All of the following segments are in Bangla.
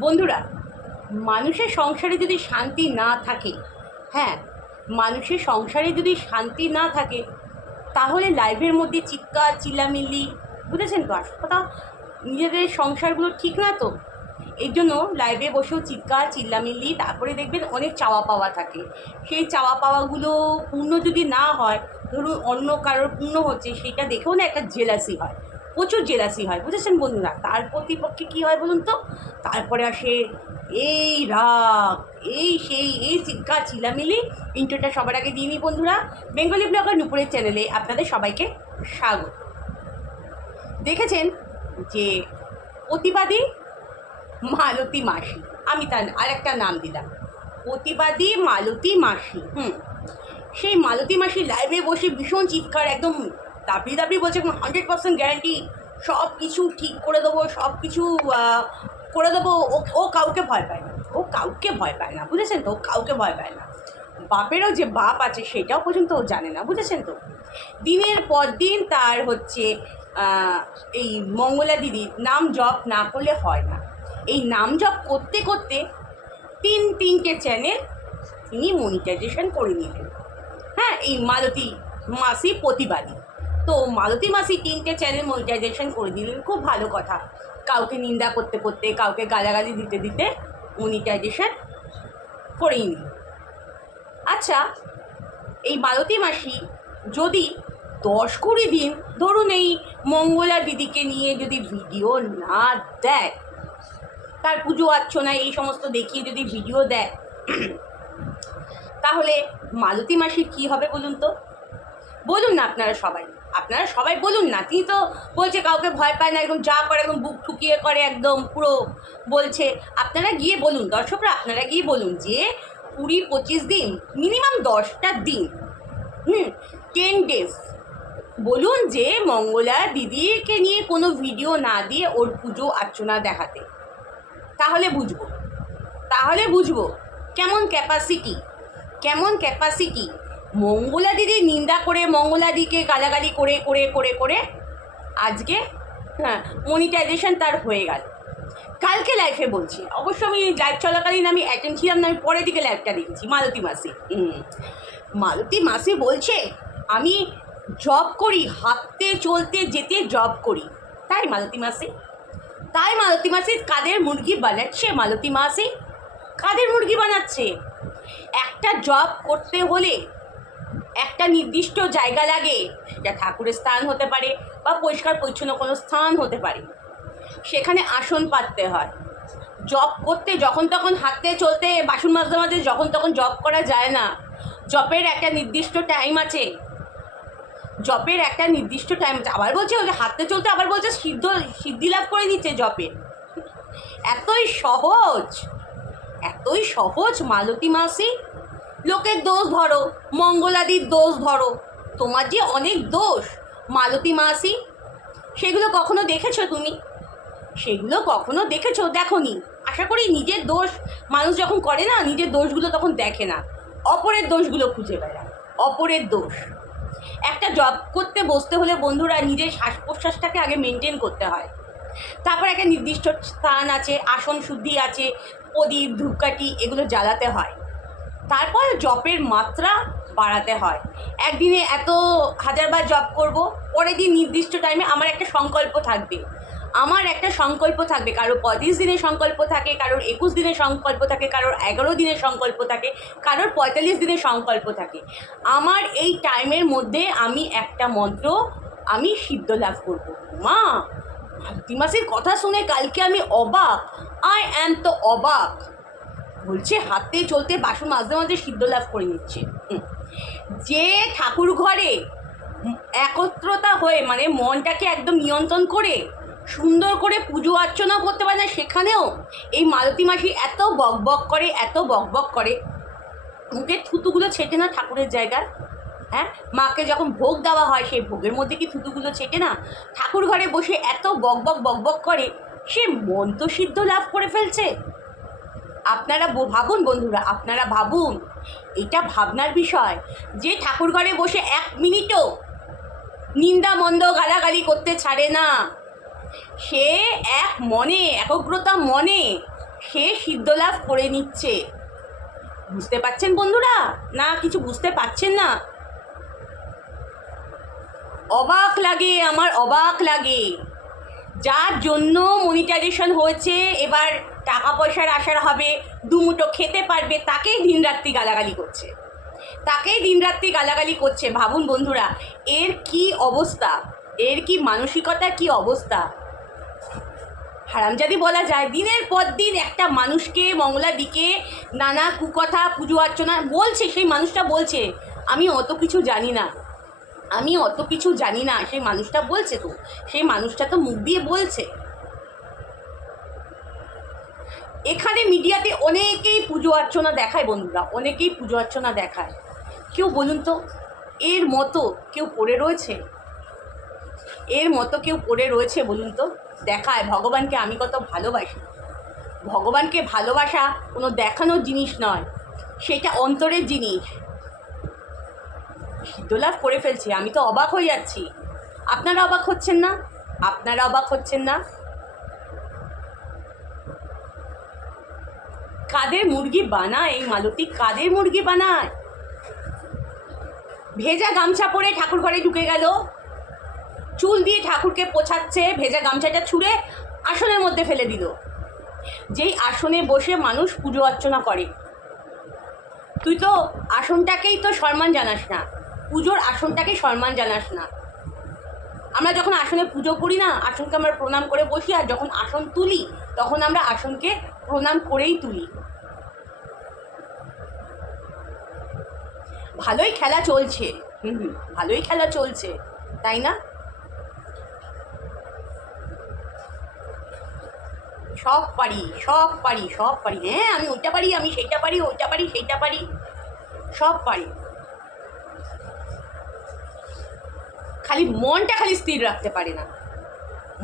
বন্ধুরা, মানুষের সংসারে যদি শান্তি না থাকে, হ্যাঁ, মানুষের সংসারে যদি শান্তি না থাকে, তাহলে লাইভের মধ্যে চিৎকার চিল্লামিল্লি, বুঝেছেন তো? আসল কথা, নিজেদের সংসারগুলো ঠিক না তো, এই জন্য লাইভে বসেও চিৎকার চিল্লামিল্লি, তারপরে দেখবেন অনেক চাওয়া পাওয়া থাকে। সেই চাওয়া পাওয়াগুলো পূর্ণ যদি না হয়, ধরুন অন্য কারোর পূর্ণ হচ্ছে, সেটা দেখেও না একটা জেলাসি হয়, প্রচুর জেলাসি হয়, বুঝেছেন বন্ধুরা? তার প্রতিপক্ষে কী হয় বলুন তো? তারপরে আসে এই রাগ, এই সেই, এই চিৎকার চিল্লামিল্লি। ইন্ট্রোটা সবার আগে দিয়ে নিই বন্ধুরা। বেঙ্গলি ব্লগার নুপুরের চ্যানেলে আপনাদের সবাইকে স্বাগত। দেখেছেন যে প্রতিবাদী মালতী মাসি, আমি তার আরেকটা নাম দিলাম, প্রতিবাদী মালতী মাসি। সেই মালতী মাসি লাইভে বসে ভীষণ চিৎকার, একদম দাবি দাবি বলছে 100% গ্যারান্টি, সব কিছু ঠিক করে দেবো, সব কিছু করে দেবো। ও কাউকে ভয় পায় না, ও কাউকে ভয় পায় না, বুঝেছেন তো? কাউকে ভয় পায় না। বাপেরও যে বাপ আছে সেটাও পর্যন্ত ও জানে না, বুঝেছেন তো? দিনের পর দিন তার হচ্ছে এই মঙ্গলা দিদির নাম জপ না করলে হয় না। এই নাম জপ করতে করতে তিনটে চ্যানেল তিনি মনিটাইজেশন করে নিলেন। হ্যাঁ, এই মালতী মাসি প্রতিবাদী। তো মালতী মাসি 3টে চ্যানেল মনিটাইজেশন করে দিলেন, খুব ভালো কথা। কাউকে নিন্দা করতে করতে, কাউকে গালাগালি দিতে দিতে মনিটাইজেশন করেই নিন। আচ্ছা, এই মালতী মাসি যদি 10-20 দিন ধরুন এই মঙ্গলা দিদিকে নিয়ে যদি ভিডিও না দেয়, তার পুজো অর্চনা এই সমস্ত দেখিয়ে যদি ভিডিও দেয়, তাহলে মালতী মাসির কী হবে বলুন তো? বলুন না আপনারা সবাই বলুন না। তিনি তো বলছে কাউকে ভয় পায় না, একদম যা করে একদম বুক ঠুকিয়ে করে, একদম পুরো বলছে। আপনারা গিয়ে বলুন, দর্শকরা আপনারা গিয়ে বলুন যে 20-25 দিন, মিনিমাম 10টা দিন, 10 ডেজ বলুন যে মঙ্গলা দিদিকে নিয়ে কোনো ভিডিও না দিয়ে ওর পুজো অর্চনা দেখাতে। তাহলে বুঝবো কেমন ক্যাপাসিটি। মঙ্গলা দিদির নিন্দা করে, মঙ্গলা দিদিকে গালাগালি করে করে করে করে আজকে মনিটাইজেশন তার হয়ে গেল। কালকে লাইভে বলছি, অবশ্য আমি লাইভ চলাকালীন আমি অ্যাটেন্ড ছিলাম না, আমি পরের দিকে লাইভটা দেখেছি। মালতী মাসি বলছে আমি জব করি, হাঁটতে চলতে যেতে জব করি। তাই মালতী মাসি কাদের মুরগি বানাচ্ছে? কাদের মুরগি বানাচ্ছে? একটা জব করতে হলে একটা নির্দিষ্ট জায়গা লাগে, সেটা ঠাকুরের স্থান হতে পারে বা পরিষ্কার পরিচ্ছন্ন কোনো স্থান হতে পারে, সেখানে আসন পাততে হয়। জব করতে যখন তখন হাঁটতে চলতে, বাসন মাজতে মাজতে যখন তখন জব করা যায় না। জবের একটা নির্দিষ্ট টাইম আছে, আবার বলছে ওই হাঁটতে চলতে, আবার বলছে সিদ্ধি লাভ করে নিচ্ছে জবে। এতই সহজ মালতী মাসি। লোকের দোষ ধরো, মঙ্গলাদির দোষ ধরো, তোমার যে অনেক দোষ মালতী মাসি, সেগুলো কখনো দেখেছো তুমি? দেখোনি। আশা করি নিজের দোষ মানুষ যখন করে না, নিজের দোষগুলো তখন দেখে না, অপরের দোষগুলো খুঁজে বেড়ায়। অপরের দোষ। একটা জব করতে বসতে হলে বন্ধুরা নিজের শ্বাস প্রশ্বাসটাকে আগে মেনটেন করতে হয়। তারপর একটা নির্দিষ্ট স্থান আছে, আসন শুদ্ধি আছে, প্রদীপ ধূপকাঠি এগুলো জ্বালাতে হয়। তারপর জপের মাত্রা বাড়াতে হয়। একদিনে এত 1000বার জপ করব, পরের দিন নির্দিষ্ট টাইমে আমার একটা সংকল্প থাকবে। কারোর 35 দিনের সংকল্প থাকে, কারোর 21 দিনের সংকল্প থাকে, কারোর 11 দিনের সংকল্প থাকে, কারোর 45 দিনের সংকল্প থাকে। আমার এই টাইমের মধ্যে আমি একটা মন্ত্র আমি সিদ্ধ লাভ করব। মা মালতী মাসির কথা শুনে কালকে আমি অবাক, অবাক। বলছে হাঁটতে চলতে বাসন মাঝে মাঝে সিদ্ধ লাভ করে নিচ্ছে। যে ঠাকুর ঘরে একত্রতা হয়ে, মানে মনটাকে একদম নিয়ন্ত্রণ করে সুন্দর করে পুজো অর্চনা করতে পারে না, সেখানেও এই মালতী মাসি এত বকবক করে, মুখের থুতুগুলো ছেটে না ঠাকুরের জায়গায়? হ্যাঁ, মাকে যখন ভোগ দেওয়া হয় সেই ভোগের মধ্যে কি থুতুগুলো ছেটে না? ঠাকুর ঘরে বসে এত বকবক করে সে মন্ত্র সিদ্ধ লাভ করে ফেলছে। আপনারা ভাবুন বন্ধুরা, এটা ভাবনার বিষয় যে ঠাকুর ঘরে বসে 1 মিনিটও নিন্দা মন্দ গালাগালি করতে ছাড়ে না। সে একাগ্রতা মনে সে সিদ্ধলাভ করে নিচ্ছে। বুঝতে পারছেন বন্ধুরা, না কিছু বুঝতে পারছেন না? অবাক লাগে, আমার অবাক লাগে। যার জন্য মনিটাইজেশন হয়েছে, এবার টাকা পয়সার আশার হবে, দুমুঠো খেতে পারবে, তাকেই দিনরাত্রি গালাগালি করছে, তাকেই দিনরাত্রি গালাগালি করছে। ভাবুন বন্ধুরা, এর কি অবস্থা, এর কি মানসিকতা, কি অবস্থা। হারামজাদি বলা যায়। দিনের পর দিন একটা মানুষকে মঙ্গলা দিকে নানা কুকথা, পুজো অর্চনা বলছে, সেই মানুষটা বলছে আমি অত কিছু জানি না, আমি অত কিছু জানি না, সেই মানুষটা বলছে, তো সেই মানুষটা তো মুখ দিয়ে বলছে। এখানে মিডিয়াতে অনেকেই পুজো অর্চনা দেখায় বন্ধুরা, অনেকেই পুজো অর্চনা দেখায়। কেউ বলুন তো, এর মতো কেউ পড়ে রয়েছে? এর মতো কেউ পড়ে রয়েছে বলুন তো? দেখায় ভগবানকে আমি কত ভালোবাসি। ভগবানকে ভালোবাসা কোনো দেখানোর জিনিস নয়, সেটা অন্তরের জিনিস। সিদ্ধলাভ করে ফেলছে, আমি তো অবাক হয়ে যাচ্ছি। আপনারা অবাক হচ্ছেন না? আপনারা অবাক হচ্ছেন না? কাদের মুরগি বানায় এই মালতী, কাদের মুরগি বানায়? ভেজা গামছা পরে ঠাকুর ঘরে ঢুকে গেল, চুল দিয়ে ঠাকুরকে পোছাচ্ছে, ভেজা গামছাটা ছুঁড়ে আসনের মধ্যে ফেলে দিল। যেই আসনে বসে মানুষ পুজো অর্চনা করে, তুই তো আসনটাকেই তো সম্মান জানাস না, পুজোর আসনটাকে সম্মান জানাস না। আমরা যখন আসনে পুজো করি না, আসনকে আমরা প্রণাম করে বসি, আর যখন আসন তুলি তখন আমরা আসনকে প্রণাম করেই তুলি। ভালোই খেলা চলছে, ভালোই খেলা চলছে, তাই না? সব পারি, সব পারি, সব পারি, হ্যাঁ আমি ওইটা পারি, আমি সেইটা পারি, ওইটা পারি, সেইটা পারি, সব পারি। খালি মনটা খালি স্থির রাখতে পারে না,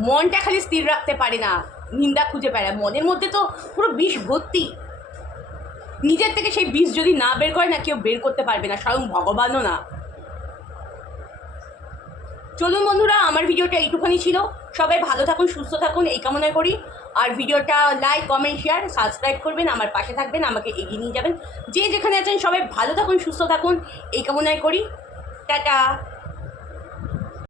মনটা খালি স্থির রাখতে পারে না, নিন্দা খুঁজে পায় না। মনের মধ্যে তো পুরো বিষ ভর্তি। নিজের থেকে সেই বিষ যদি না বের করে না, কেউ বের করতে পারবে না, স্বয়ং ভগবানও না। চলুন বন্ধুরা, আমার ভিডিওটা এইটুখানি ছিল। সবাই ভালো থাকুন, সুস্থ থাকুন, এই কামনা করি। আর ভিডিওটা লাইক, কমেন্ট, শেয়ার, সাবস্ক্রাইব করবেন, আমার পাশে থাকবেন, আমাকে এগিয়ে নিয়ে যাবেন। যে যেখানে আছেন সবাই ভালো থাকুন, সুস্থ থাকুন, এই কামনাই করি। টাটা।